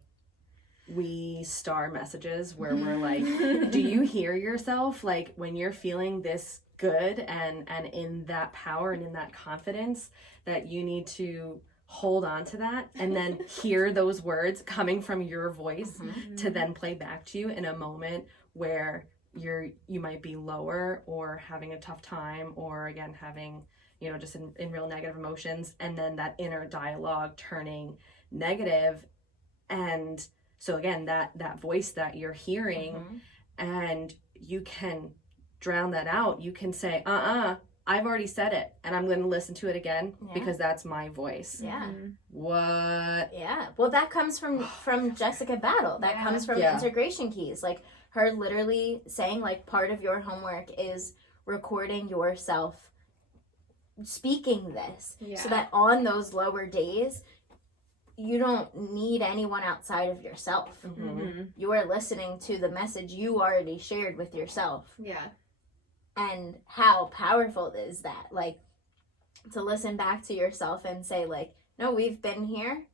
we star messages where we're like, do you hear yourself like when you're feeling this good and in that power and in that confidence, that you need to hold on to that and then hear those words coming from your voice Mhm. to then play back to you in a moment where you might be lower or having a tough time, or again having, you know, just in real negative emotions, and then that inner dialogue turning negative. And so again, that voice that you're hearing, Mhm. and you can drown that out. You can say, I've already said it, and I'm going to listen to it again Yeah. because that's my voice. Yeah. Mhm. What? Yeah. Well, that comes from Jessica Battle. That Yeah. comes from Yeah. Integration Keys. Like her literally saying, like, part of your homework is recording yourself speaking this, Yeah. so that on those lower days, you don't need anyone outside of yourself. Mhm. Mhm. You are listening to the message you already shared with yourself. Yeah. And how powerful is that? Like, to listen back to yourself and say, like, no, we've been here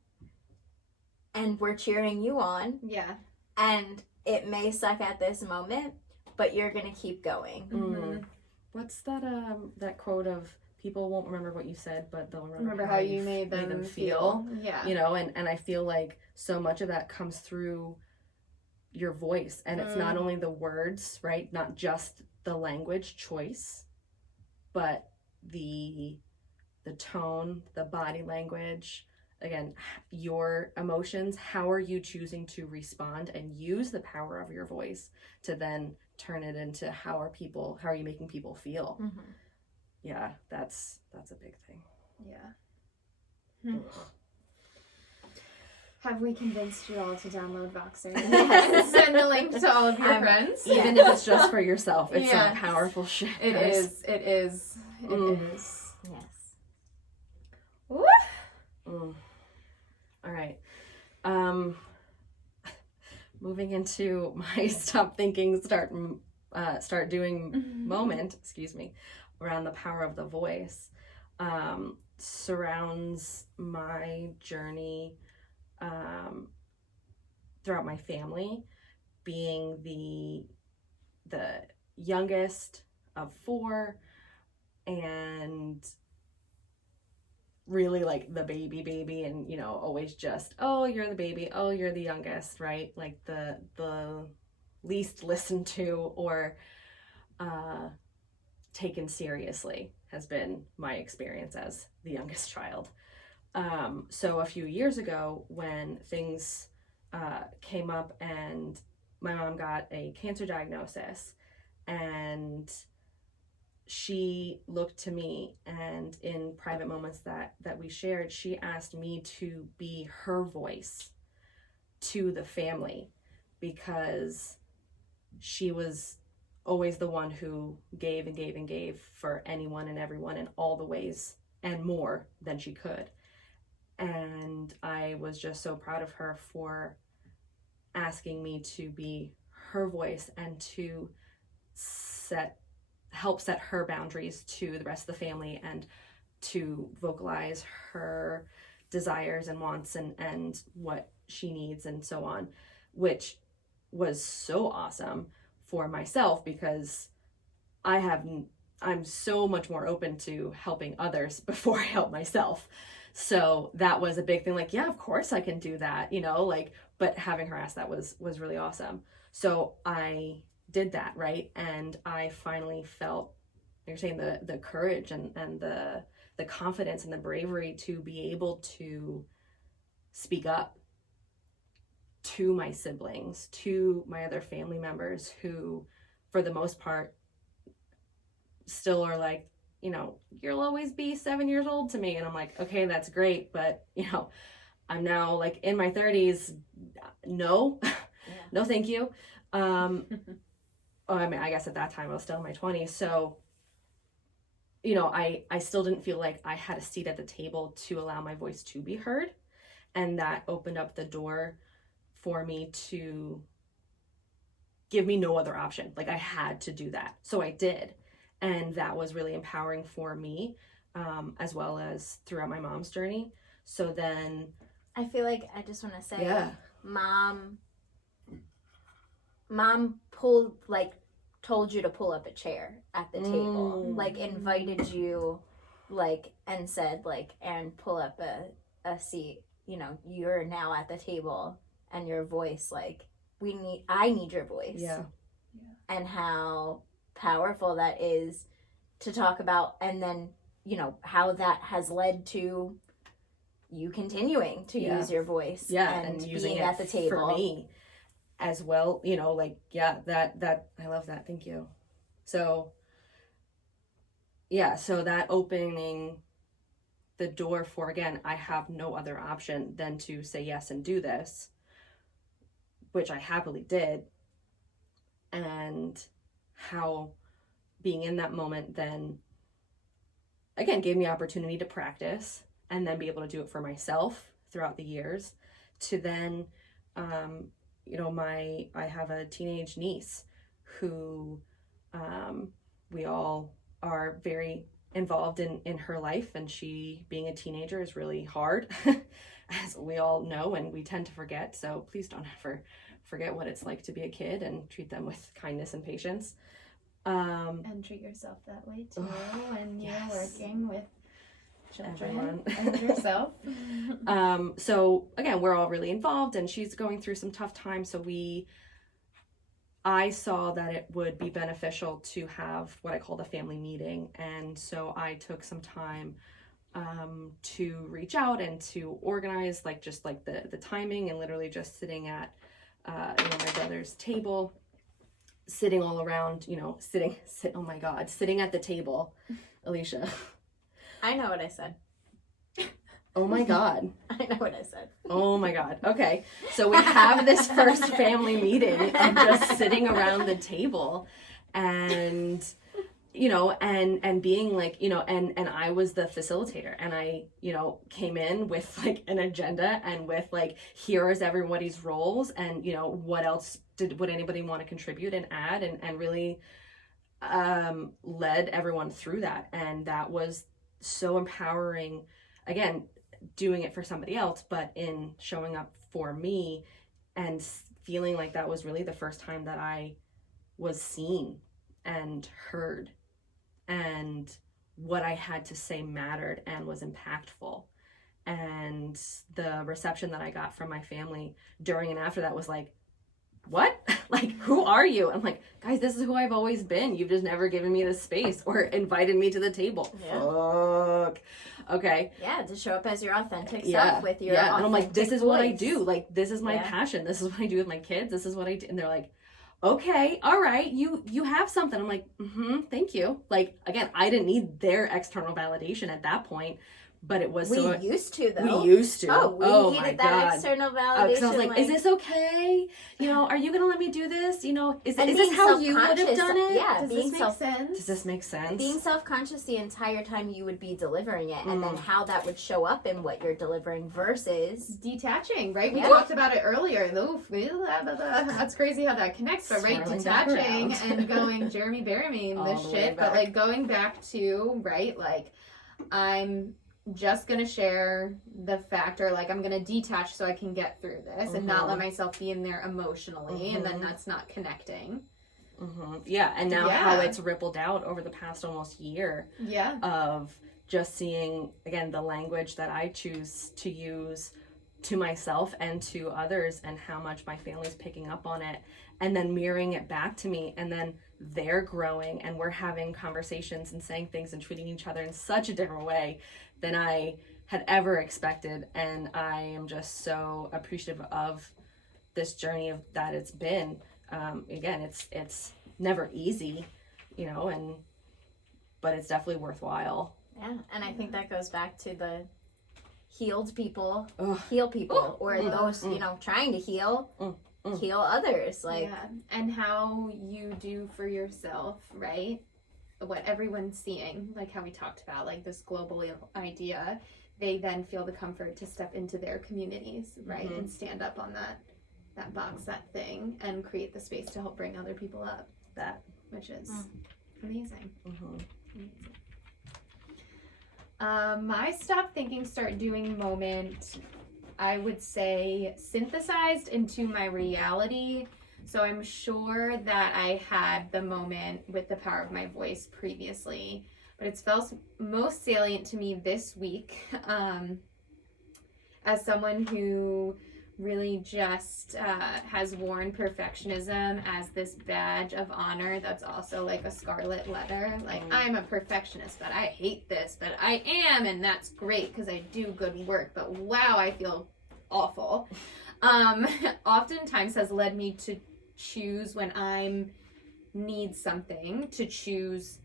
and we're cheering you on, Yeah. and it may suck at this moment, but you're gonna keep going. Mhm. What's that quote of, people won't remember what you said, but they'll Remember how you made them feel. Yeah. You know, and I feel like so much of that comes through your voice, and it's not only the words, right? Not just the language choice, but the tone, the body language, again, your emotions. How are you choosing to respond and use the power of your voice to then turn it into how are you making people feel? Mhm. Yeah, that's a big thing. Yeah. Have we convinced you all to download Voxer? Yes. Send the link to all of your I'm- friends. Even if it's just for yourself, it's Yeah. some powerful shit. It guys. is. It is. It Mm. is. Yes. Woo! Mm. All right. Moving into my stop thinking, start doing moment, excuse me, around the power of the voice, surrounds my journey throughout my family, being the youngest of 4, and really like the baby, and, you know, always just, oh, you're the baby, oh, you're the youngest, right? Like the least listened to or taken seriously has been my experience as the youngest child. So a few years ago, when things came up and my mom got a cancer diagnosis, and she looked to me, and in private moments that we shared, she asked me to be her voice to the family, because she was always the one who gave and gave and gave for anyone and everyone in all the ways and more than she could. And I was just so proud of her for asking me to be her voice and to help set her boundaries to the rest of the family and to vocalize her desires and wants and what she needs and so on, which was so awesome for myself because I'm so much more open to helping others before I help myself. So that was a big thing. Like, yeah, of course I can do that, you know, like, but having her ask that was really awesome. So I did that, right? And I finally felt, you're saying, the courage and the confidence and the bravery to be able to speak up to my siblings, to my other family members who, for the most part, still are like, you know, you'll always be 7 years old to me. And I'm like, okay, that's great. But, you know, I'm now like in my 30s. No, no, thank you. I mean, I guess at that time I was still in my 20s. So, you know, I still didn't feel like I had a seat at the table to allow my voice to be heard. And that opened up the door for me to give me no other option. Like, I had to do that. So I did. And that was really empowering for me, as well as throughout my mom's journey. So then I feel like I just want to say, yeah, mom told you to pull up a chair at the table, like invited you, like, and said, like, and pull up a seat, you know, you're now at the table and your voice, like, I need your voice. Yeah. And how powerful that is to talk about, and then, you know, how that has led to you continuing to use your voice and using being it at the table for me as well, you know, like, yeah, that I love that. Thank you. So yeah, so that opening the door for, again, I have no other option than to say yes and do this, which I happily did. And how being in that moment then again gave me opportunity to practice and then be able to do it for myself throughout the years, to then you know, I have a teenage niece who we all are very involved in her life, and she being a teenager is really hard as we all know, and we tend to forget. So please don't ever forget what it's like to be a kid and treat them with kindness and patience. And treat yourself that way too when you're working with children Everyone. and yourself. So again, we're all really involved, and she's going through some tough times. So I saw that it would be beneficial to have what I called a family meeting. And so I took some time to reach out and to organize just the timing, and literally just sitting at you know, my brother's table, sitting all around, you know, sitting at the table. Alicia. I know what I said. Oh my God. I know what I said. Oh my God. Okay. So we have this first family meeting of just sitting around the table, and, you know, and being like, you know, and I was the facilitator, and I, you know, came in with like an agenda and with like, here is everybody's roles, and, you know, what else would anybody want to contribute and add, and really led everyone through that. And that was so empowering, again, doing it for somebody else, but in showing up for me and feeling like that was really the first time that I was seen and heard, and what I had to say mattered and was impactful. And the reception that I got from my family during and after that was like, what? Like, who are you? I'm like, guys, this is who I've always been. You've just never given me the space or invited me to the table. Yeah. Fuck. Okay. Yeah, to show up as your authentic self with your authentic and I'm like, this is what I voice. do. Like, this is my passion. This is what I do with my kids. This is what I do. And they're like, okay, all right, you have something. I'm like, thank you. Like, again, I didn't need their external validation at that point, but it was We so used to, though. we used to. Oh, we my needed that God. external Because validation. I was like, is this okay? You know, are you gonna let me do this? You know, is And this being how you would have self-conscious, done it? yeah. Does being this make sense? Does this make sense? being self-conscious the entire time you would be delivering it, and then Mm. how that would show up in what you're delivering versus Detaching, right? We Yeah. talked about it earlier. Oof, blah, blah, blah. That's crazy how that connects, but right, Swirling back detaching around. and going Jeremy Bearimy All this the way shit, but back. like going back to, right, like I'm just gonna share the fact, or like I'm gonna detach so I can get through this and not Mhm. let myself be in there emotionally, and then Mhm. that's not connecting. Yeah, and now Yeah. how it's rippled out over the past almost year Yeah. of just seeing, again, the language that I choose to use to myself and to others, and how much my family's picking up on it, and then mirroring it back to me, and then they're growing and we're having conversations and saying things and treating each other in such a different way than I had ever expected. And I am just so appreciative of this journey of that it's been. Again, it's never easy, you know, but it's definitely worthwhile. yeah. And I think that goes back to the healed people Ugh. heal people, or Mm. those Mm. you know trying to heal Mm. heal others. Like yeah, and how you do for yourself, right? What everyone's seeing, like how we talked about, like this global idea, they then feel the comfort to step into their communities, right? Mhm. And stand up on that box, that thing, and create the space to help bring other people up, That. which is Mm. amazing. Mhm. Amazing. My stop thinking, start doing moment, I would say synthesized into my reality. So I'm sure that I had the moment with the power of my voice previously, but it's felt most salient to me this week, as someone who really just has worn perfectionism as this badge of honor that's also like a scarlet letter. Like, I'm a perfectionist, but I hate this, but I am, and that's great because I do good work, but wow, I feel awful. Oftentimes has led me to choose, when I'm need something, to choose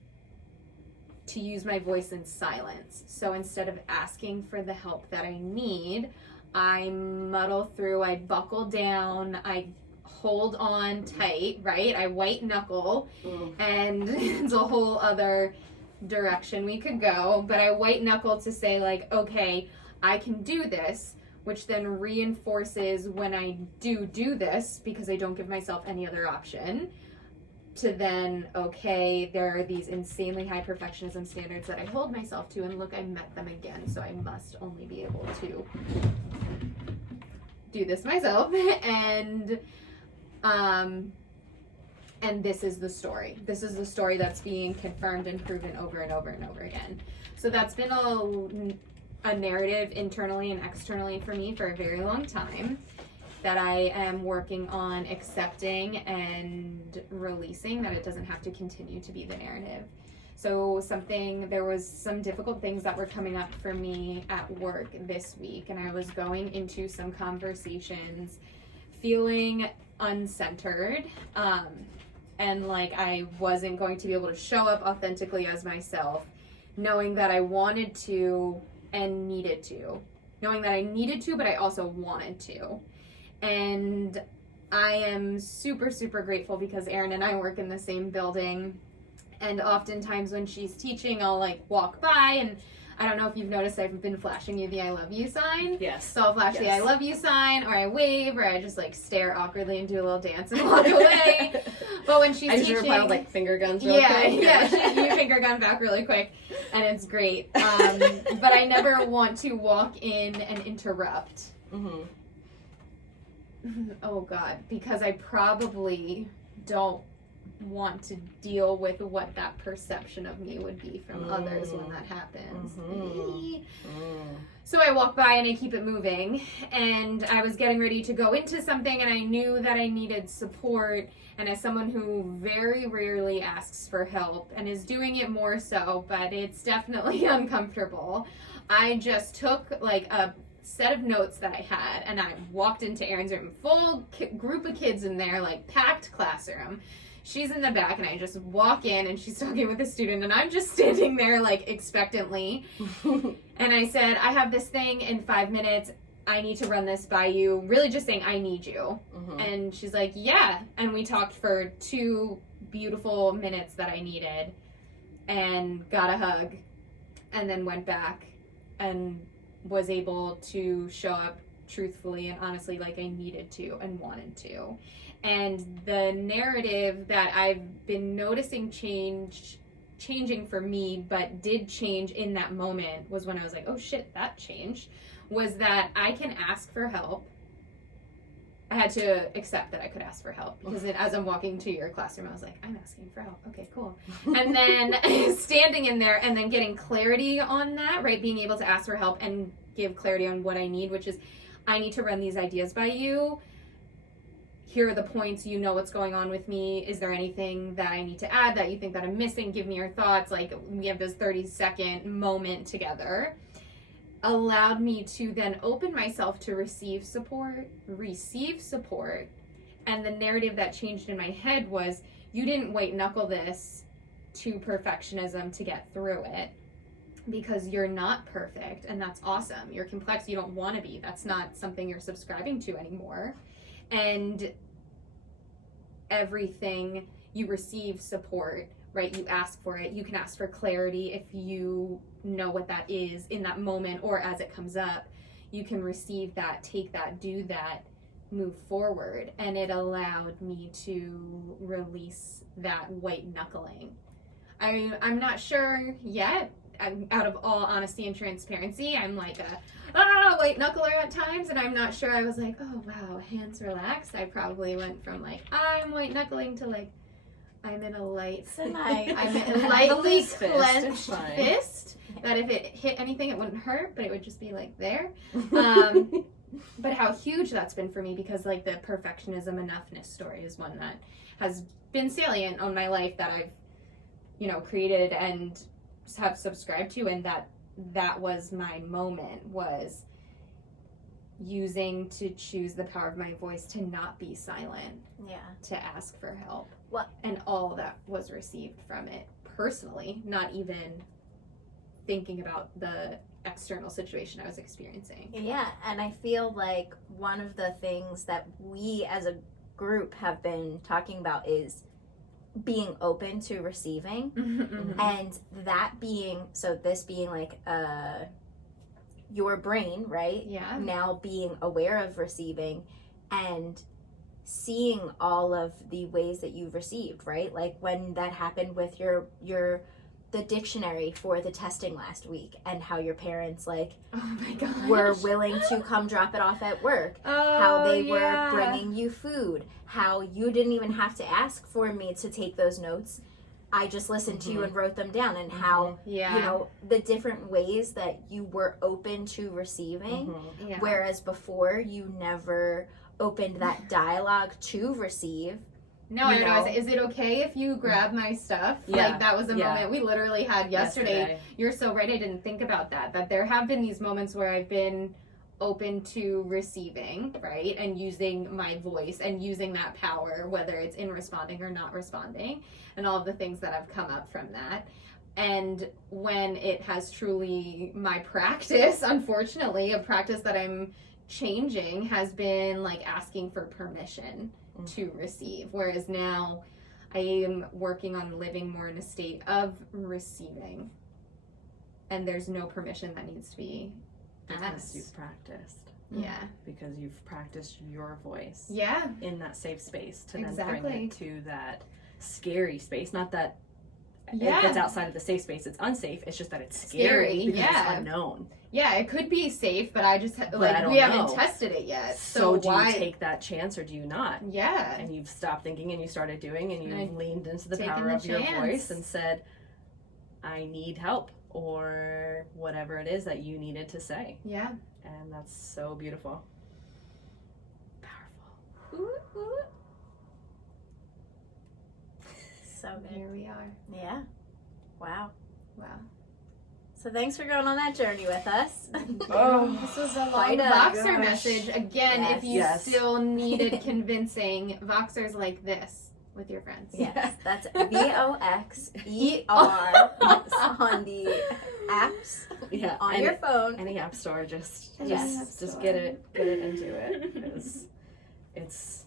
to use my voice in silence. So instead of asking for the help that I need, I muddle through, I buckle down, I hold on tight, right? I white knuckle, and it's a whole other direction we could go, but I white knuckle to say, like, okay, I can do this, which then reinforces when I do this, because I don't give myself any other option, to then, okay, there are these insanely high perfectionism standards that I hold myself to, and look, I met them again, so I must only be able to do this myself. And this is the story. This is the story that's being confirmed and proven over and over and over again. So that's been a narrative internally and externally for me for a very long time, that I am working on accepting and releasing, that it doesn't have to continue to be the narrative. So there was some difficult things that were coming up for me at work this week, and I was going into some conversations feeling uncentered, and like I wasn't going to be able to show up authentically as myself, knowing that I wanted to and needed to. Knowing that I needed to, but I also wanted to. And I am super, super grateful because Erin and I work in the same building. And oftentimes when she's teaching, I'll like walk by, and I don't know if you've noticed, I've been flashing you the I love you sign. Yes. So I'll flash the I Yes. love you sign, or I wave, or I just like stare awkwardly and do a little dance and walk away. But when she's I just teaching, reply with like finger guns real yeah, quick. you finger gun back really quick, and it's great. But I never want to walk in and interrupt. Mhm. Oh God, because I probably don't want to deal with what that perception of me would be from others when that happens. Mhm. So I walk by and I keep it moving, and I was getting ready to go into something, and I knew that I needed support, and as someone who very rarely asks for help and is doing it more so, but it's definitely uncomfortable, I just took like a set of notes that I had, and I walked into Erin's room, full group of kids in there, like packed classroom, she's in the back, and I just walk in, and she's talking with a student, and I'm just standing there, like, expectantly. And I said, I have this thing in 5 minutes. I need to run this by you. Really just saying, I need you. And she's like, yeah. And we talked for 2 beautiful minutes that I needed and got a hug and then went back and was able to show up truthfully and honestly like I needed to and wanted to. And the narrative that I've been noticing changing for me, but did change in that moment, was when I was like, oh shit, that changed, was that I can ask for help. I had to accept that I could ask for help, because as I'm walking to your classroom, I was like, I'm asking for help. Okay, cool. And then standing in there and then getting clarity on that, right? Being able to ask for help and give clarity on what I need, which is, I need to run these ideas by you. Here are the points, you know what's going on with me. Is there anything that I need to add that you think that I'm missing? Give me your thoughts. Like, we have this 30-second moment together. Allowed me to then open myself to receive support, and the narrative that changed in my head was, you didn't white knuckle this to perfectionism to get through it, because you're not perfect, and that's awesome. You're complex, you don't want to be. That's not something you're subscribing to anymore. And everything you receive support, right? You ask for it. You can ask for clarity if you know what that is in that moment, or as it comes up. You can receive that, take that, do that, move forward. And it allowed me to release that white knuckling. I'm not sure yet. Out of all honesty and transparency, I'm like a white knuckler at times, and I'm not sure. I was like, oh wow, hands relaxed. I probably went from like, I'm white knuckling to like, I'm in a light, I'm in a lightly clenched fist that if it hit anything, it wouldn't hurt, but it would just be like there. But how huge that's been for me, because like the perfectionism enoughness story is one that has been salient on my life, that I've, created and have subscribed to, and that was my moment, was using to choose the power of my voice to not be silent, to ask for help. And all that was received from it personally, not even thinking about the external situation I was experiencing. Yeah, and I feel like one of the things that we as a group have been talking about is being open to receiving. And that being, so this being like your brain, right? Yeah. Now being aware of receiving and seeing all of the ways that you've received, right? Like when that happened with the dictionary for the testing last week, and how your parents oh my gosh, were willing to come drop it off at work, how they were bringing you food, how you didn't even have to ask for me to take those notes. I just listened to you and wrote them down, and how, the different ways that you were open to receiving, whereas before you never opened that dialogue to receive. No, I know. Is it okay if you grab my stuff? Yeah. Like, that was a moment we literally had yesterday. You're so right, I didn't think about that. That there have been these moments where I've been open to receiving, right? And using my voice and using that power, whether it's in responding or not responding, and all of the things that have come up from that. And when it has truly my practice, unfortunately, a practice that I'm changing, has been like asking for permission to receive, whereas now I am working on living more in a state of receiving, and there's no permission that needs to be because asked. you've practiced. Because you've practiced your voice in that safe space to then bring it to that scary space. Not that if it's outside of the safe space it's unsafe, it's just that it's scary because it's unknown. It could be safe, but I just we haven't tested it yet. So do you take that chance, or do you not? And you've stopped thinking and you started doing, and you've leaned into the power of your voice and said, I need help, or whatever it is that you needed to say. And that's so beautiful. Powerful. So good. Here we are. Yeah. Wow. So So thanks for going on that journey with us. This was a long Quite a Voxer message. Again, Yes. if you still needed convincing, Voxer's like this. with your friends. Yes, that's VOXER on the apps Yeah, on any, your phone. any app store, just Yes. get it into it, because it's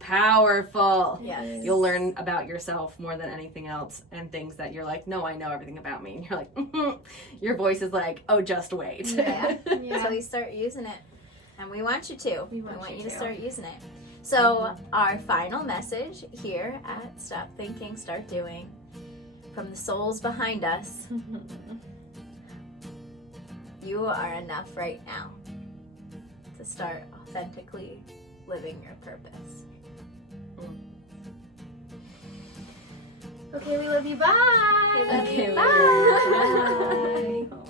powerful. Yes. You'll learn about yourself more than anything else, and things that you're like, no, I know everything about me. And you're like, your voice is like, oh, just wait. Yeah. Yeah. So you start using it, and we want you to. We want you you to to. start using it. So our final message here at Stop Thinking, Start Doing, from the souls behind us, you are enough right now to start authentically living your purpose. Okay, we love you. Bye. Okay, love you. Okay, Bye. bye.